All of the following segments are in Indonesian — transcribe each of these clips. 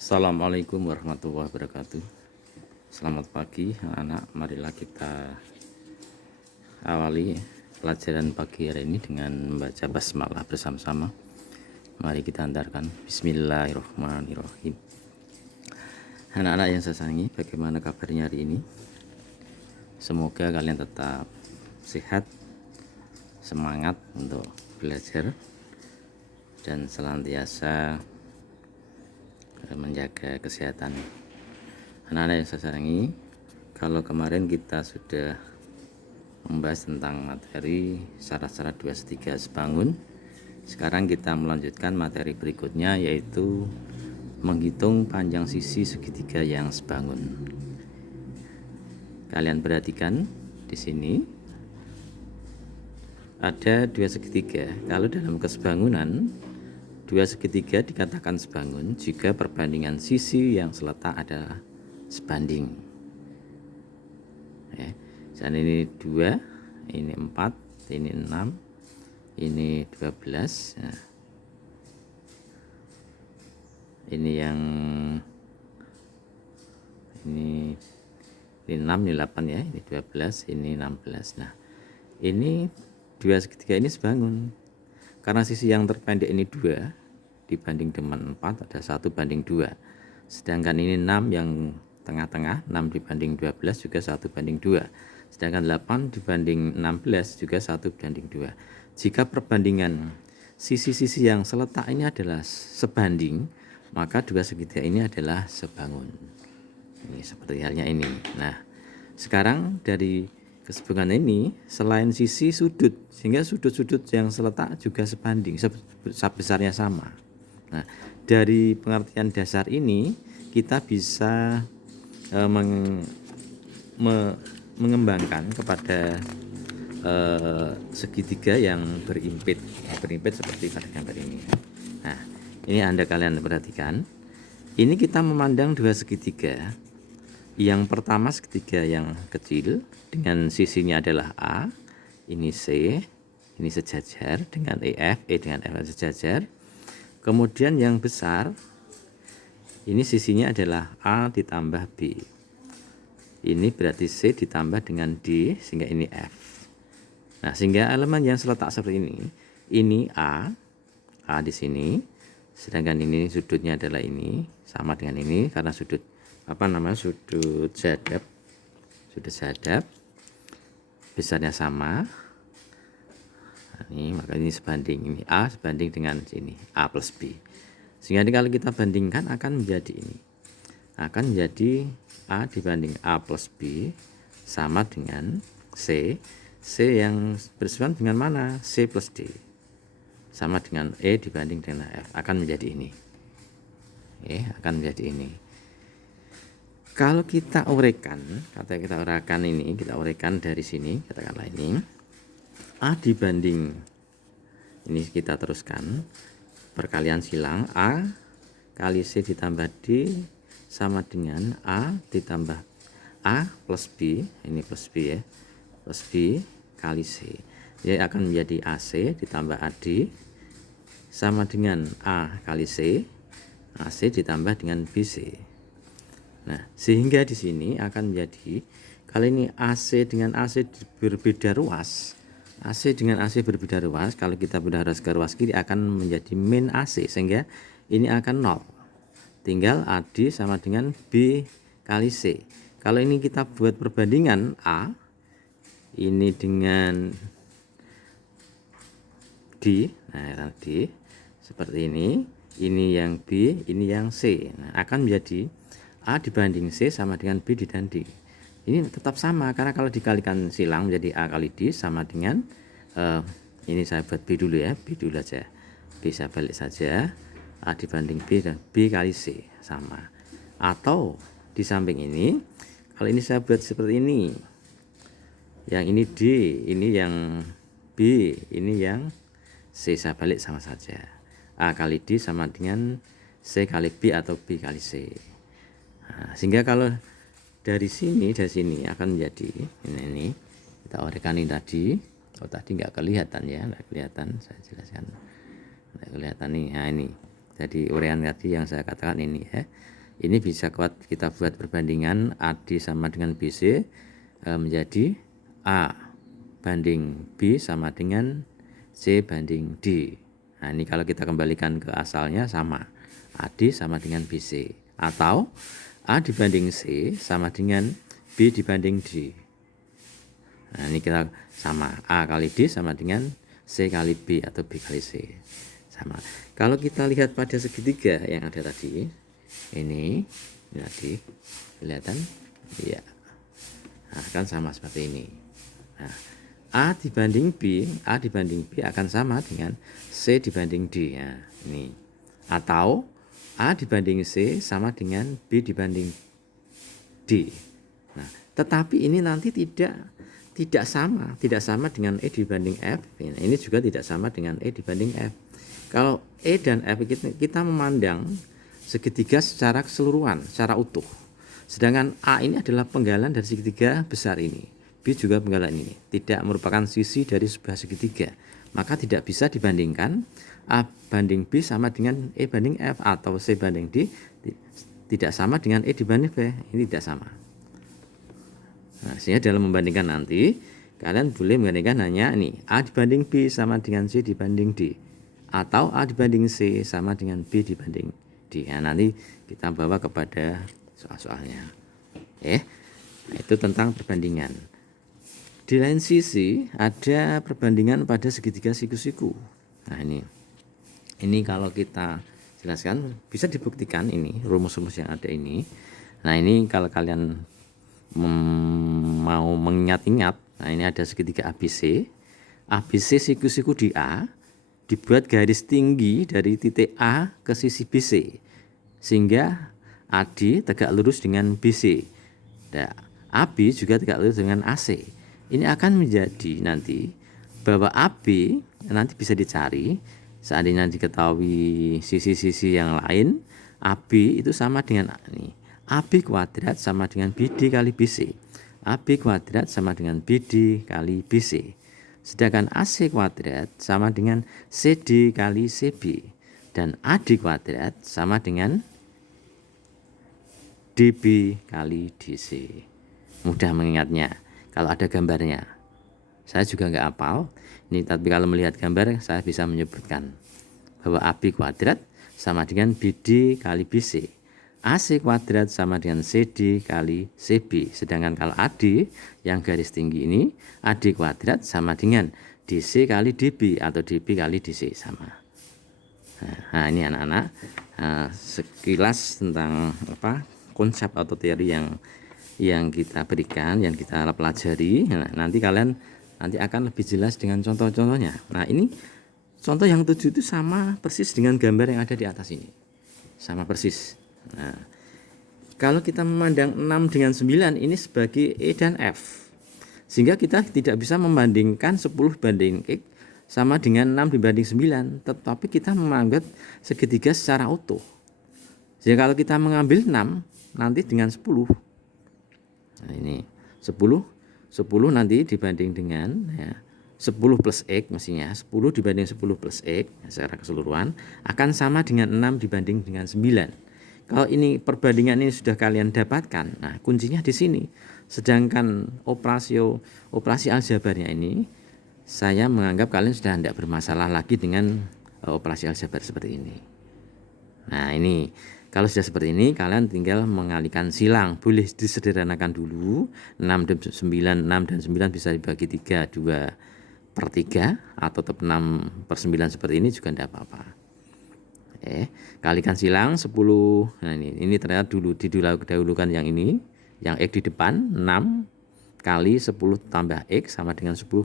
Assalamualaikum warahmatullahi wabarakatuh. Selamat pagi anak-anak. Marilah kita awali pelajaran pagi hari ini dengan membaca basmalah bersama-sama. Mari kita antarkan. Bismillahirrahmanirrahim. Anak-anak yang saya sayangi, bagaimana kabarnya hari ini? Semoga kalian tetap sehat, semangat untuk belajar, dan senantiasa menjaga kesehatan. Anak-anak yang saya sayangi, kalau kemarin kita sudah membahas tentang materi syarat-syarat 2/3 sebangun, sekarang kita melanjutkan materi berikutnya, yaitu menghitung panjang sisi segitiga yang sebangun. Kalian perhatikan di sini ada 2 segitiga. Kalau dalam kesebangunan 2 segitiga dikatakan sebangun jika perbandingan sisi yang seletak adalah sebanding. Ya, dan ini 2, ini 4, ini 6, ini 12. Nah, ini yang ini 6, ini 8 ya, ini 12, ini 16. Nah, ini 2 segitiga ini sebangun. Karena sisi yang terpendek ini 2 dibanding dengan 4, ada 1/2. Sedangkan ini 6 yang tengah-tengah, 6 dibanding 12 juga 1/2. Sedangkan 8 dibanding 16 juga 1/2. Jika perbandingan sisi-sisi yang seletak ini adalah sebanding, maka 2 segitiga ini adalah sebangun. Ini seperti halnya ini. Nah, sekarang dari kesebangunan ini selain sisi, sudut, sehingga sudut-sudut yang seletak juga sebanding, besarnya sama. Nah, dari pengertian dasar ini kita bisa mengembangkan kepada segitiga yang berimpit seperti pada gambar ini. Nah, ini kalian perhatikan. Ini kita memandang 2 segitiga. Yang pertama segitiga yang kecil dengan sisinya adalah A, ini C, ini sejajar dengan EF, E dengan F sejajar. Kemudian yang besar, ini sisinya adalah A ditambah B. Ini berarti C ditambah dengan D, sehingga ini F. Nah, sehingga elemen yang seletak seperti ini A di sini, sedangkan ini sudutnya adalah ini, sama dengan ini karena sudut sudut hadap besarnya sama. Nah, ini maka ini sebanding, ini A sebanding dengan sini A plus B, sehingga ini kalau kita bandingkan akan menjadi ini, akan menjadi A dibanding A plus B sama dengan C yang bersebanding dengan mana? C plus D sama dengan E dibanding dengan F, akan menjadi ini. Akan menjadi ini. Kalau kita uraikan, kita uraikan dari sini, katakanlah ini A dibanding, ini kita teruskan perkalian silang, A kali C ditambah D sama dengan A ditambah A plus B, ini plus B ya, plus B kali C. Jadi akan menjadi AC ditambah AD sama dengan A kali C, AC ditambah dengan BC. Nah, sehingga di sini akan menjadi, kalau ini AC dengan AC berbeda ruas, AC dengan AC berbeda ruas, kalau kita pindah ke ruas kiri akan menjadi min AC, sehingga ini akan 0. Tinggal AD sama dengan B kali C. Kalau ini kita buat perbandingan A ini dengan D, nah D seperti ini yang B, ini yang C. Nah, akan menjadi A dibanding C sama dengan B dan D. Ini tetap sama karena kalau dikalikan silang menjadi A kali D sama dengan ini saya buat B dulu ya, B dulu aja. B saya balik saja, A dibanding B dan B kali C sama. Atau di samping ini, kalau ini saya buat seperti ini, yang ini D, ini yang B, ini yang C, saya balik sama saja. A kali D sama dengan C kali B atau B kali C. Nah, sehingga kalau dari sini akan menjadi ini kita uraikan ini tadi. Tadi nggak kelihatan ya, nggak kelihatan, saya jelaskan, nggak kelihatan nih. Nah, ini Jadi uraian tadi yang saya katakan ini ya. Ini bisa kita buat perbandingan AD sama dengan BC menjadi A banding B sama dengan C banding D. Nah, ini kalau kita kembalikan ke asalnya sama. AD sama dengan BC. Atau A dibanding C sama dengan B dibanding D. Nah, ini kita sama. A kali D sama dengan C kali B atau B kali C. Sama. Kalau kita lihat pada segitiga yang ada tadi, ini tadi kelihatan ya. Nah, kan sama seperti ini. Nah, A dibanding B akan sama dengan C dibanding D ya. Ini. Atau A dibanding C sama dengan B dibanding D. Nah, tetapi ini nanti tidak sama dengan E dibanding F. Ini juga tidak sama dengan E dibanding F. Kalau E dan F kita memandang segitiga secara keseluruhan, secara utuh. Sedangkan A ini adalah penggalan dari segitiga besar ini. B juga penggalan ini. Tidak merupakan sisi dari sebuah segitiga. Maka tidak bisa dibandingkan A banding B sama dengan E banding F atau C banding D tidak sama dengan E dibanding B. Ini tidak sama. Nah, sehingga dalam membandingkan nanti kalian boleh membandingkan hanya ini A dibanding B sama dengan C dibanding D atau A dibanding C sama dengan B dibanding D. Nah, nanti kita bawa kepada soal-soalnya. Nah, itu tentang perbandingan. Di lain sisi ada perbandingan pada segitiga siku-siku. Nah, ini kalau kita jelaskan bisa dibuktikan ini rumus-rumus yang ada ini. Nah, ini kalau kalian mau mengingat-ingat, nah ini ada segitiga ABC. ABC siku-siku di A dibuat garis tinggi dari titik A ke sisi BC sehingga AD tegak lurus dengan BC. Nah, AB juga tegak lurus dengan AC. Ini akan menjadi nanti bahwa AB nanti bisa dicari seandainya diketahui sisi-sisi yang lain. AB itu sama dengan ini. AB kuadrat sama dengan BD kali BC. AB kuadrat sama dengan BD kali BC. Sedangkan AC kuadrat sama dengan CD kali CB. Dan AD kuadrat sama dengan DB kali DC. Mudah mengingatnya kalau ada gambarnya. Saya juga nggak hafal. Ini tapi kalau melihat gambar saya bisa menyebutkan bahwa AB kuadrat sama dengan BD kali BC. AC kuadrat sama dengan CD kali CB. Sedangkan kalau AD yang garis tinggi ini AD kuadrat sama dengan DC kali DB atau DB kali DC sama. Nah, ini anak-anak sekilas tentang konsep atau teori yang kita berikan, yang kita pelajari. Nah, nanti kalian akan lebih jelas dengan contoh-contohnya. Nah, ini contoh yang 7 itu sama persis dengan gambar yang ada di atas ini. Sama persis. Nah, kalau kita memandang 6 dengan 9 ini sebagai E dan F. Sehingga kita tidak bisa membandingkan 10 banding X sama dengan 6 dibanding 9, tetapi kita menganggap segitiga secara utuh. Jadi kalau kita mengambil 6 nanti dengan 10. Nah, ini 10 nanti dibanding dengan 10 plus X mestinya 10 dibanding 10 plus X secara keseluruhan akan sama dengan 6 dibanding dengan 9. Kalau ini perbandingan ini sudah kalian dapatkan, nah kuncinya di sini. Sedangkan operasi aljabarnya ini saya menganggap kalian sudah tidak bermasalah lagi dengan operasi aljabar seperti ini. Nah, ini kalau sudah seperti ini kalian tinggal mengalihkan silang. Boleh disederhanakan dulu 6 dan 9 bisa dibagi 3, 2/3 atau tetap 6/9 seperti ini juga tidak apa-apa. Kalikan silang 10. Nah, ini ternyata didahulukan yang ini, yang X di depan 6 kali 10 tambah X sama dengan 10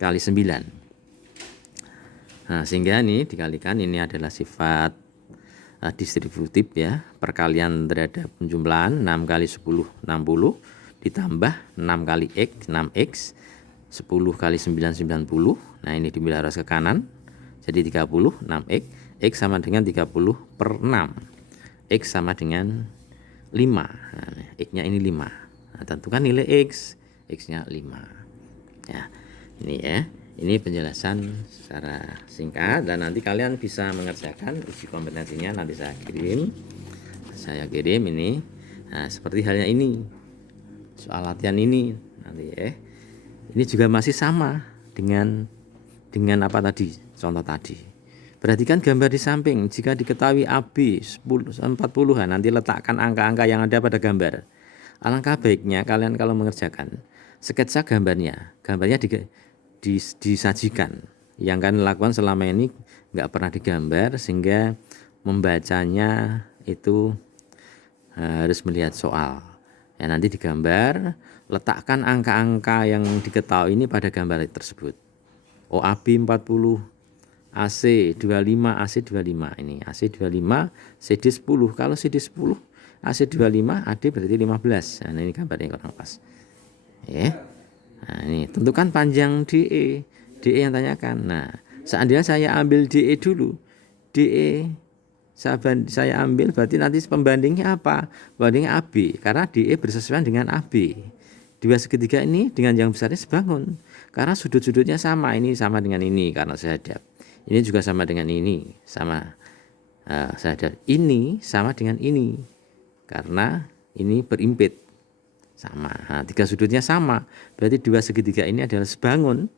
kali 9. Nah, sehingga ini dikalikan, ini adalah sifat distributif ya, perkalian terhadap penjumlahan 6 kali 10 60 ditambah 6 kali X 6X 10 kali 9 90. Nah, ini dibalik ke kanan jadi 30 6X. X sama dengan 30/6. X sama dengan 5. Nah, X-nya ini 5. Nah, tentukan nilai X. X-nya 5. Ya. Ini ya. Ini penjelasan secara singkat dan nanti kalian bisa mengerjakan uji kompetensinya, nanti saya kirim ini. Nah, seperti halnya ini soal latihan ini nanti ya. Ini juga masih sama dengan apa tadi, contoh tadi. Perhatikan gambar di samping. Jika diketahui AB 40-an, nanti letakkan angka-angka yang ada pada gambar. Alangkah baiknya kalian kalau mengerjakan sketsa gambarnya disajikan. Yang kalian lakukan selama ini nggak pernah digambar, sehingga membacanya itu harus melihat soal. Ya, nanti digambar, letakkan angka-angka yang diketahui ini pada gambar tersebut. OAB 40, AC 25, AC 25. Ini AC 25, CD 10. Kalau CD 10, AC 25, AD berarti 15. Nah, ini gambarnya kurang pas. Ya. Nah, ini tentukan panjang DE. DE yang tanyakan. Nah, seandainya saya ambil DE dulu. DE saya ambil, berarti nanti pembandingnya apa? Pembandingnya AB, karena DE bersesuaian dengan AB. 2/3 ini dengan yang besarnya sebangun, karena sudut-sudutnya sama. Ini sama dengan ini karena sehadap. Ini juga sama dengan ini, sama sehadap. Ini sama dengan ini karena ini berimpit sama. Nah, 3 sudutnya sama, berarti 2/3 ini adalah sebangun,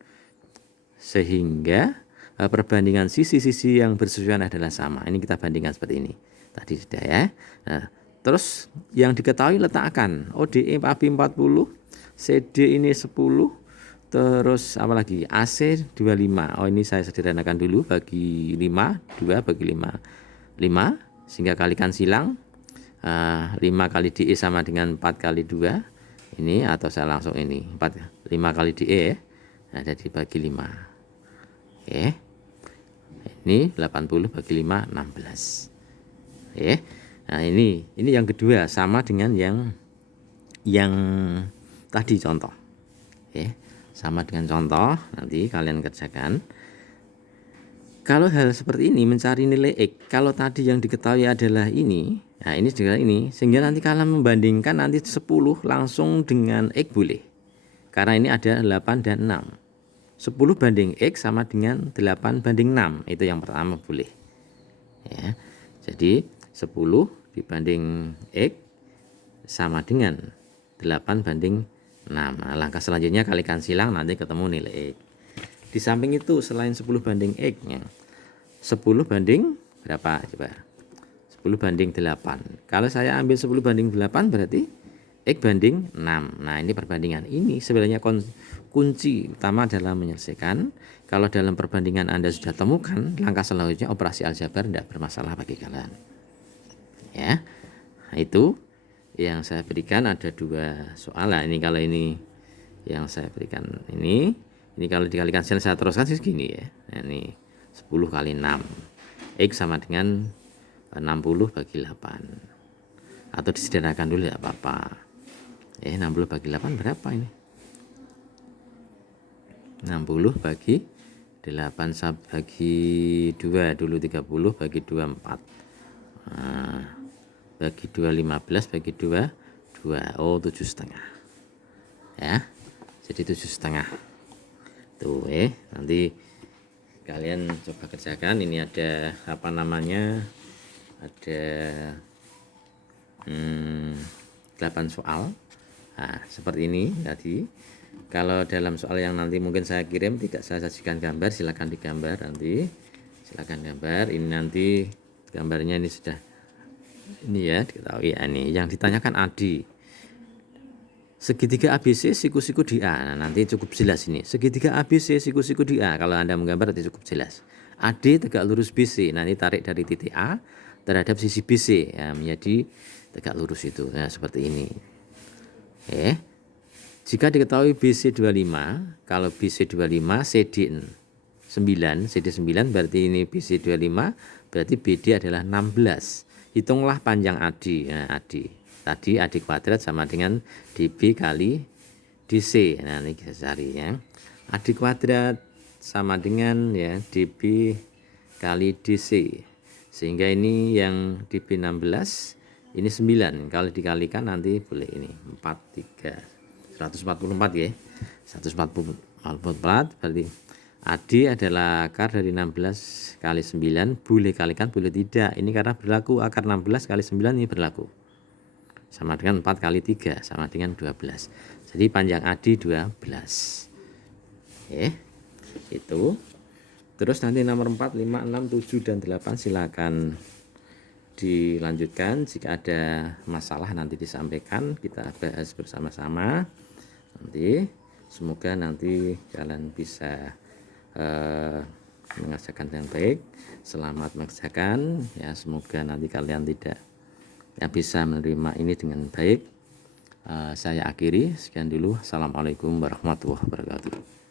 sehingga perbandingan sisi-sisi yang bersesuaian adalah sama. Ini kita bandingkan seperti ini. Tadi sudah ya. Nah, terus yang diketahui letakkan. ODE AB 40, CD ini 10, terus apa lagi? AC 25. Oh, ini saya sederhanakan dulu, bagi 5, 2 bagi 5. 5, sehingga kalikan silang. 5 kali DE sama dengan 4 kali 2. Ini, atau saya langsung ini 5 kali DE ya. Nah, jadi bagi 5. Oke. Ini 80 bagi 5, 16. Oke. Nah, ini yang kedua, sama dengan yang tadi contoh. Oke. Sama dengan contoh, nanti kalian kerjakan. Kalau hal seperti ini mencari nilai X, kalau tadi yang diketahui adalah ini, nah ini juga ini, sehingga nanti kalian membandingkan nanti 10 langsung dengan X boleh. Karena ini ada 8 dan 6. 10 banding X sama dengan 8 banding 6, itu yang pertama boleh. Ya. Jadi 10 dibanding X sama dengan 8 banding 6. Nah, langkah selanjutnya kalikan silang, nanti ketemu nilai X. Di samping itu selain 10 banding X-nya, 10 banding berapa coba? 10 banding 8. Kalau saya ambil 10 banding 8 berarti X banding 6. Nah, ini perbandingan. Ini sebenarnya kunci utama dalam menyelesaikan. Kalau dalam perbandingan Anda sudah temukan, langkah selanjutnya operasi aljabar tidak bermasalah bagi kalian. Ya. Nah, itu yang saya berikan, ada 2 soal. Nah, ini kalau ini yang saya berikan ini kalau dikalikan saya teruskan sih segini ya. Nah, ini 10 kali 6. X sama dengan 60 bagi 8. Atau disederhanakan dulu ya apa-apa. 60 bagi 8 berapa ini? 60 bagi 8 bagi 2 dulu 30 bagi 2 4. Nah, bagi 2 15 bagi 2 2. Oh, 7,5. Ya. Jadi 7,5. Tuh nanti kalian coba kerjakan. Ini ada apa namanya, ada 8 soal. Nah, seperti ini tadi. Kalau dalam soal yang nanti mungkin saya kirim tidak saya sajikan gambar, silakan digambar nanti. Silakan gambar. Ini nanti gambarnya ini sudah ini ya diketahui ya. Ini yang ditanyakan Adi. Segitiga ABC siku-siku di A. Nah, nanti cukup jelas ini. Segitiga ABC siku-siku di A. Kalau Anda menggambar nanti cukup jelas. AD tegak lurus BC. Nanti tarik dari titik A terhadap sisi BC ya, menjadi tegak lurus itu. Nah, seperti ini. Jika diketahui BC 25, kalau BC 25, CD 9, CD 9 berarti ini BC 25, berarti BD adalah 16. Hitunglah panjang AD. Nah, AD. Tadi AD kuadrat sama dengan DB kali DC. Nah, ini kita cari ya. AD kuadrat sama dengan ya DB kali DC. Sehingga ini yang DB 16, ini 9. Kalau dikalikan nanti boleh ini 43. 144 ya. 144 berarti AD adalah akar dari 16 kali 9, boleh kalikan boleh tidak. Ini karena berlaku akar 16 kali 9 ini berlaku. Sama dengan 4 kali 3, sama dengan 12. Jadi panjang AD 12. Oke, itu. Terus nanti nomor 4, 5, 6, 7, dan 8 silakan dilanjutkan. Jika ada masalah nanti disampaikan, kita bahas bersama-sama. Nanti semoga nanti kalian bisa mengerjakan dengan baik. Selamat mengerjakan ya, semoga nanti kalian tidak bisa menerima ini dengan baik. Saya akhiri sekian dulu. Assalamualaikum warahmatullahi wabarakatuh.